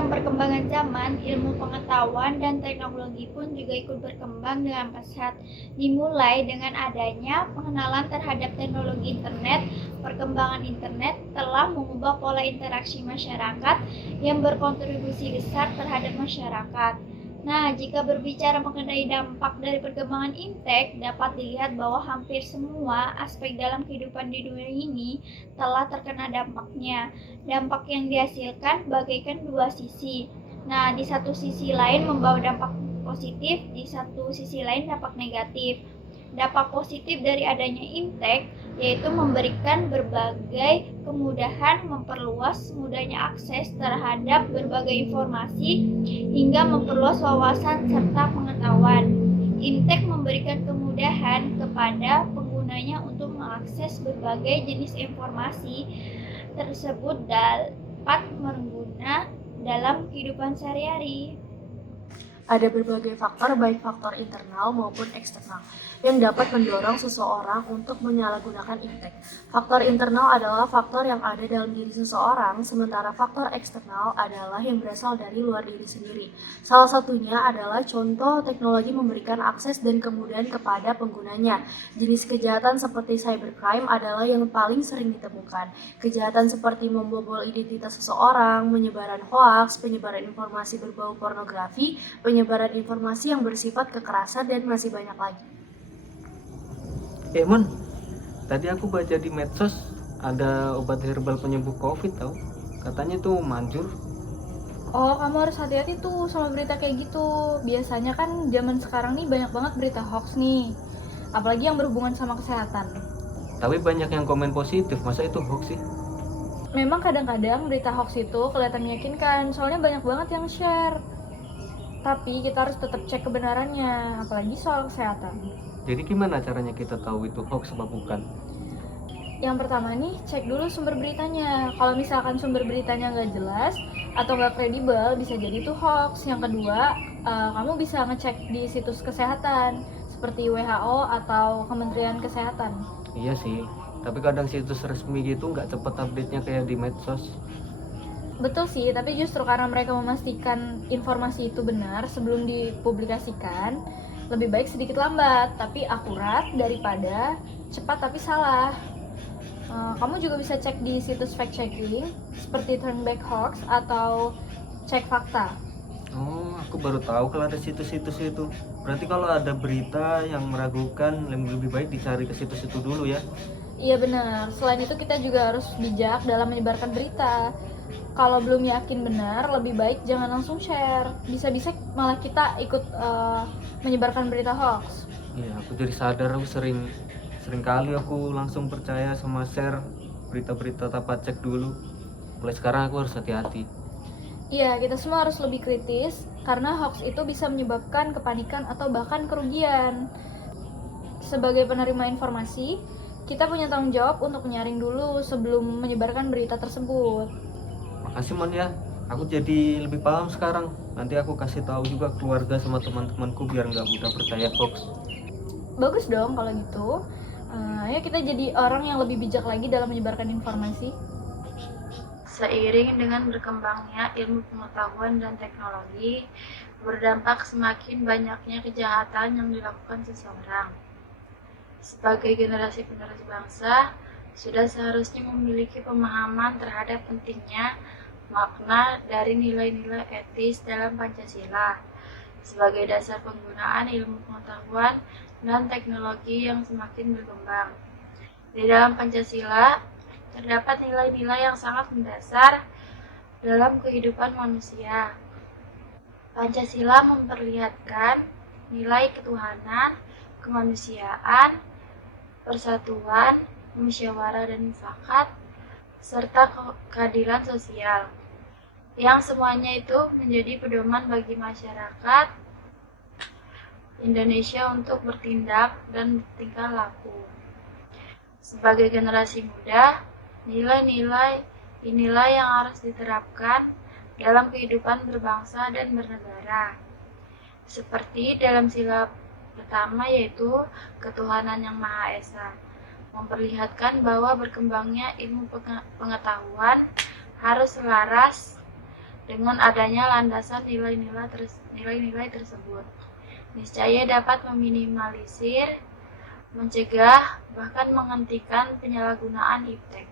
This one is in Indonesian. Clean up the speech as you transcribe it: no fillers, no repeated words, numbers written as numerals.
Seiring perkembangan zaman, ilmu pengetahuan dan teknologi pun juga ikut berkembang dengan pesat. Dimulai dengan adanya pengenalan terhadap teknologi internet, perkembangan internet telah mengubah pola interaksi masyarakat yang berkontribusi besar terhadap masyarakat. Nah, jika berbicara mengenai dampak dari perkembangan Imtek, dapat dilihat bahwa hampir semua aspek dalam kehidupan di dunia ini telah terkena dampaknya. Dampak yang dihasilkan bagaikan dua sisi. Nah, di satu sisi lain membawa dampak positif, di satu sisi lain dampak negatif. Dampak positif dari adanya Imtek yaitu memberikan berbagai kemudahan, memperluas mudahnya akses terhadap berbagai informasi hingga memperluas wawasan serta pengetahuan. Imtek memberikan kemudahan kepada penggunanya untuk mengakses berbagai jenis informasi tersebut dapat berguna dalam kehidupan sehari-hari. Ada berbagai faktor, baik faktor internal maupun eksternal, yang dapat mendorong seseorang untuk menyalahgunakan Imtek. Faktor internal adalah faktor yang ada dalam diri seseorang, sementara faktor eksternal adalah yang berasal dari luar diri sendiri. Salah satunya adalah contoh teknologi memberikan akses dan kemudahan kepada penggunanya. Jenis kejahatan seperti cybercrime adalah yang paling sering ditemukan. Kejahatan seperti membobol identitas seseorang, penyebaran hoaks, penyebaran informasi berbau pornografi, penyebaran informasi yang bersifat kekerasan, dan masih banyak lagi. Mon, tadi aku baca di medsos ada obat herbal penyembuh COVID tau. Katanya tuh manjur. Oh, kamu harus hati-hati tuh sama berita kayak gitu. Biasanya kan zaman sekarang nih banyak banget berita hoax nih. Apalagi yang berhubungan sama kesehatan. Tapi banyak yang komen positif, masa itu hoax sih? Memang kadang-kadang berita hoax itu kelihatan meyakinkan, soalnya banyak banget yang share. Tapi kita harus tetap cek kebenarannya, apalagi soal kesehatan. Jadi gimana caranya kita tahu itu hoax apa bukan? Yang pertama nih, cek dulu sumber beritanya. Kalau misalkan sumber beritanya nggak jelas atau nggak kredibel, bisa jadi itu hoax. Yang kedua, kamu bisa ngecek di situs kesehatan seperti WHO atau Kementerian Kesehatan. Iya sih, tapi kadang situs resmi gitu nggak cepet update-nya kayak di medsos. Betul sih, tapi justru karena mereka memastikan informasi itu benar sebelum dipublikasikan, lebih baik sedikit lambat tapi akurat daripada cepat tapi salah. Kamu juga bisa cek di situs fact-checking seperti Turnback Hoax atau Cek Fakta. Oh, aku baru tahu kalau ada situs-situs itu. Berarti kalau ada berita yang meragukan, lebih baik dicari ke situs itu dulu ya. Iya benar, selain itu kita juga harus bijak dalam menyebarkan berita. Kalau belum yakin benar, lebih baik jangan langsung share. Bisa-bisa malah kita ikut menyebarkan berita hoax. Iya, aku jadi sadar aku sering kali aku langsung percaya sama share berita-berita tanpa cek dulu. Mulai sekarang aku harus hati-hati. Iya, kita semua harus lebih kritis karena hoax itu bisa menyebabkan kepanikan atau bahkan kerugian. Sebagai penerima informasi, kita punya tanggung jawab untuk menyaring dulu sebelum menyebarkan berita tersebut. Makasih Mon ya, aku jadi lebih paham sekarang. Nanti aku kasih tahu juga keluarga sama teman-temanku biar nggak mudah percaya hoax. Bagus dong kalau gitu. Ayo kita jadi orang yang lebih bijak lagi dalam menyebarkan informasi. Seiring dengan berkembangnya ilmu pengetahuan dan teknologi, berdampak semakin banyaknya kejahatan yang dilakukan seseorang. Sebagai generasi penerus bangsa, sudah seharusnya memiliki pemahaman terhadap pentingnya makna dari nilai-nilai etis dalam Pancasila sebagai dasar penggunaan ilmu pengetahuan dan teknologi yang semakin berkembang. Di dalam Pancasila, terdapat nilai-nilai yang sangat mendasar dalam kehidupan manusia. Pancasila memperlihatkan nilai ketuhanan, kemanusiaan, persatuan, musyawarah dan mufakat, serta keadilan sosial, yang semuanya itu menjadi pedoman bagi masyarakat Indonesia untuk bertindak dan bertingkah laku. Sebagai generasi muda, nilai-nilai inilah yang harus diterapkan dalam kehidupan berbangsa dan bernegara. Seperti dalam sila pertama yaitu ketuhanan yang Maha Esa, memperlihatkan bahwa berkembangnya ilmu pengetahuan harus selaras Dengan adanya landasan nilai-nilai tersebut, niscaya dapat meminimalisir, mencegah, bahkan menghentikan penyalahgunaan iptek.